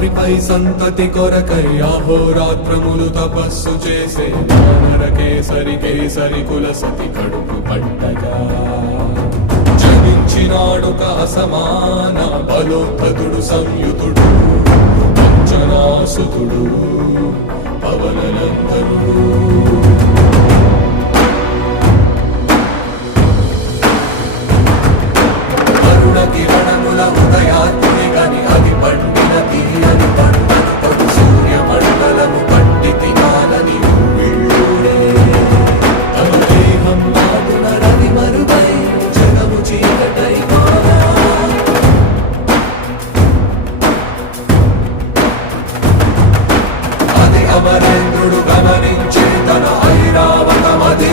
రాత్రిపై సంతతి కొరకై అహోరాత్రములు తపస్సు చేసే వానర కేసరి కేసరి కుల సతి కడుపు పట్టగా జనించినాడొక అసమాన బలోద్ధతుడు సంయుతుడు అంజనాసుతుడు పవననందనుడు